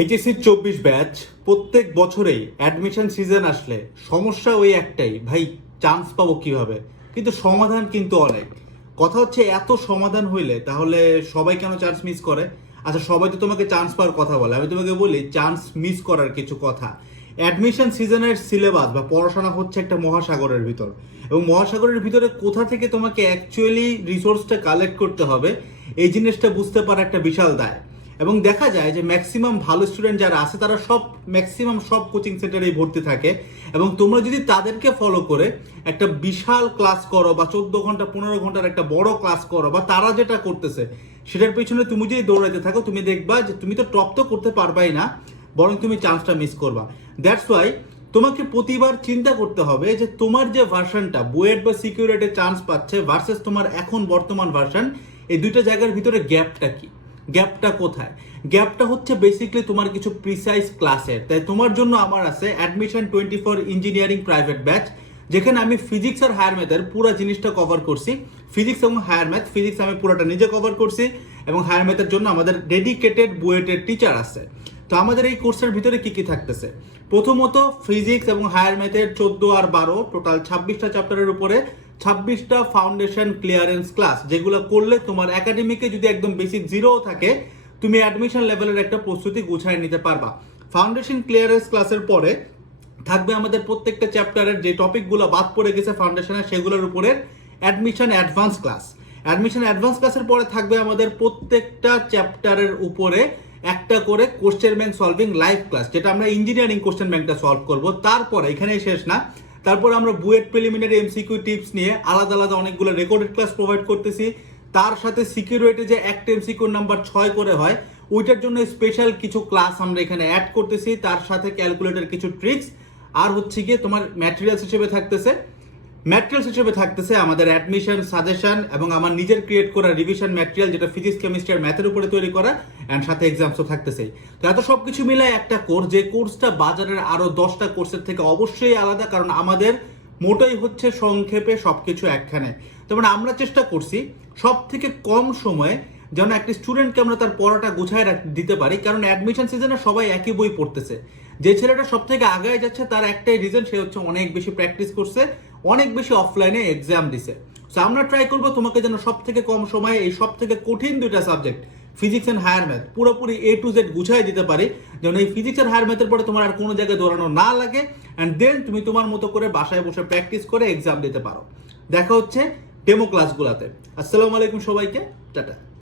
HSC চব্বিশ batch প্রত্যেক বছরেই অ্যাডমিশন সিজন আসলে। সমস্যা ওই একটাই, ভাই চান্স পাবো কীভাবে? কিন্তু সমাধান কিন্তু অনেক। কথা হচ্ছে এত সমাধান হইলে, তাহলে সবাই কেন চান্স মিস করে? আচ্ছা সবাই তো তোমাকে চান্স পাওয়ার কথা বলে, আমি তোমাকে বলি চান্স মিস করার কিছু কথা। অ্যাডমিশন সিজনের সিলেবাস বা পড়াশোনা হচ্ছে একটা মহাসাগরের ভিতর। এবং মহাসাগরের ভিতরে কোথা থেকে তোমাকে অ্যাকচুয়ালি রিসোর্সটা কালেক্ট করতে হবে, এই জিনিসটা বুঝতে পারা একটা বিশাল দায়। এবং দেখা যায় যে ম্যাক্সিমাম ভালো স্টুডেন্ট যারা আছে, তারা সব ম্যাক্সিমাম সব কোচিং সেন্টারেই ভর্তি থাকে। এবং তোমরা যদি তাদেরকে ফলো করে, একটা বিশাল ক্লাস করো বা চোদ্দ ঘণ্টা, পনেরো ঘণ্টার একটা বড় ক্লাস করো বা তারা যেটা করতেছে, সেটার পেছনে তুমি যদি দৌড়াইতে থাকো, তুমি দেখবা যে তুমি তো টপ তো করতে পারবাই না, বরং তুমি চান্সটা মিস করবা। দ্যাটস ওয়াই তোমাকে প্রতিবার চিন্তা করতে হবে যে তোমার যে ভার্সনটা বুয়েট বা সিকিউরিটি চান্স পাচ্ছে ভার্সেস তোমার এখন বর্তমান ভার্সন এই দুইটা জায়গার ভিতরে গ্যাপটা কি? গ্যাপটা কোথায়? গ্যাপটা হচ্ছে বেসিক্যালি তোমার কিছু প্রিসাইজ ক্লাসের তাই তোমার জন্য আমার আছে admission twenty four engineering private batch যেখানে আমি ফিজিক্স আর হায়ার ম্যাথের পুরো জিনিসটা কভার করছি। ফিজিক্স এবং হায়ার ম্যাথ ফিজিক্স আমি পুরোটা নিজে কভার করছি এবং হায়ার ম্যাথের জন্য আমাদের ডেডিকেটেড বুয়েটের টিচার আছে। তো আমাদের এই কোর্সের ভিতরে কি কি থাকতেছে? প্রথমত ফিজিক্স এবং হায়ার ম্যাথের চোদ্দ আর বারো টোটাল ছাব্বিশটা চ্যাপ্টারের উপরে ছাব্বিশটা ফাউন্ডেশন ক্লিয়ারেন্স ক্লাস যেগুলো করলে তোমার একাডেমিকে যদি একদম বেসিক জিরো থাকে, তুমি অ্যাডমিশন লেভেলের একটা প্রস্তুতি গুছায় নিতে পারবা। ফাউন্ডেশন ক্লিয়ারেন্স ক্লাসের পরে থাকবে আমাদের প্রত্যেকটা চ্যাপ্টারের যে টপিকগুলো বাদ পড়ে গেছে ফাউন্ডেশনের সেগুলোর উপরে admission advance class admission advance ক্লাসের পরে থাকবে আমাদের প্রত্যেকটা চ্যাপ্টারের উপরে একটা করে question bank solving live class যেটা আমরা ইঞ্জিনিয়ারিং কোশ্চেন ব্যাংকটা সলভ করব। তারপরে, এখানেই শেষ না তারপরে আমরা বুয়েট প্রিলিমিনারি এমসিকিউ টিপস নিয়ে আলাদা আলাদা অনেকগুলো রেকর্ডেড ক্লাস প্রোভাইড করতেছি। তার সাথে সিকিউরিটি যে একটা এমসিকিউর নাম্বার ছয় করে হয়, ওইটার জন্য স্পেশাল কিছু ক্লাস আমরা এখানে অ্যাড করতেছি। তার সাথে ক্যালকুলেটর কিছু ট্রিক্স আর হচ্ছে গিয়ে তোমার ম্যাটেরিয়ালস হিসেবে থাকতেছে। ম্যাটেরিয়ালস হিসেবে থাকতেছে আমাদের অ্যাডমিশন সাজেশন এবং আমার নিজের ক্রিয়েট করা রিভিশন ম্যাটেরিয়াল যেটা ফিজিক্স কেমিস্ট্রি আর ম্যাথের উপরে তৈরি করা অ্যান্ড সাথে এক্সামসও থাকতেছে। তো এত সব কিছু মিলায় একটা কোর্স যে কোর্সটা বাজারের আরও দশটা কোর্সের থেকে অবশ্যই আলাদা কারণ আমাদের মোটাই হচ্ছে সংক্ষেপে সবকিছু একখানে। যেমন আমরা চেষ্টা করছি সব থেকে কম সময়ে যেন একটি স্টুডেন্টকে আমরা তার পড়াটা গুছায় দিতে পারি, কারণ অ্যাডমিশন সিজনে সবাই একই বই পড়তেছে। যে ছেলেটা সব থেকে আগায় যাচ্ছে তার একটাই রিজন সে হচ্ছে অনেক বেশি প্র্যাকটিস করছে অনেক বেশি অফলাইনে এক্সাম দিছে। সো আমরা ট্রাই করব তোমাকে যেন সব থেকে কম সময়ে এই সব থেকে কঠিন দুইটা subject physics and higher math পুরোপুরি এ টু জেড গুছাই দিতে পারি, যেন এই ফিজিক্স এন্ড হায়ার ম্যাথের পরে তোমার আর কোনো জায়গায় দৌড়ানো না লাগে অ্যান্ড দেন তুমি তোমার মতো করে বাসায় বসে প্র্যাকটিস করে এক্সাম দিতে পারো। দেখা হচ্ছে ডেমো ক্লাসগুলোতে আসসালামু আলাইকুম সবাইকে, টাটা।